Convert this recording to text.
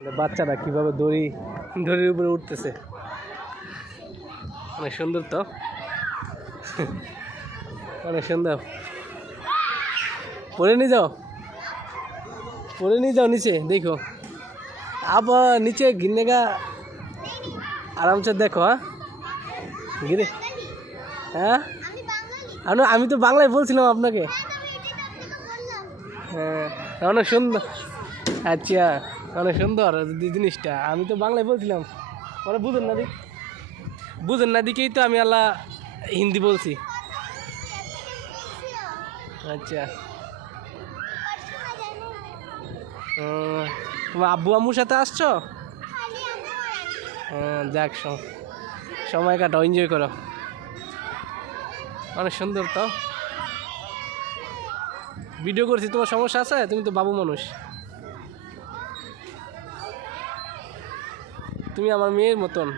বাচ্চারা কিভাবে দড়ির উপরে উঠতেছে, অনেক সুন্দর তো, অনেক সুন্দর। পরে নিয়ে যাও নিচে, দেখো আবার নিচে গিন্নেগা আরামসে দেখো। হ্যাঁ গিরে, হ্যাঁ আমি তো বাংলায় বলছিলাম আপনাকে। হ্যাঁ অনেক সুন্দর। আচ্ছা অনেক সুন্দর জিনিসটা, আমি তো বাংলায় বলছিলাম, ওরা বুঝেন না দিকেই তো আমি আল্লাহ হিন্দি বলছি। আচ্ছা তোমার আব্বু আম্মুর সাথে আসছো? যাক সময় কাটাও, এনজয় করো, অনেক সুন্দর তো। ভিডিও করছি, তোমার সমস্যা আছে? তুমি তো বাবু মানুষ, তুমি আমার মেয়ের মতন।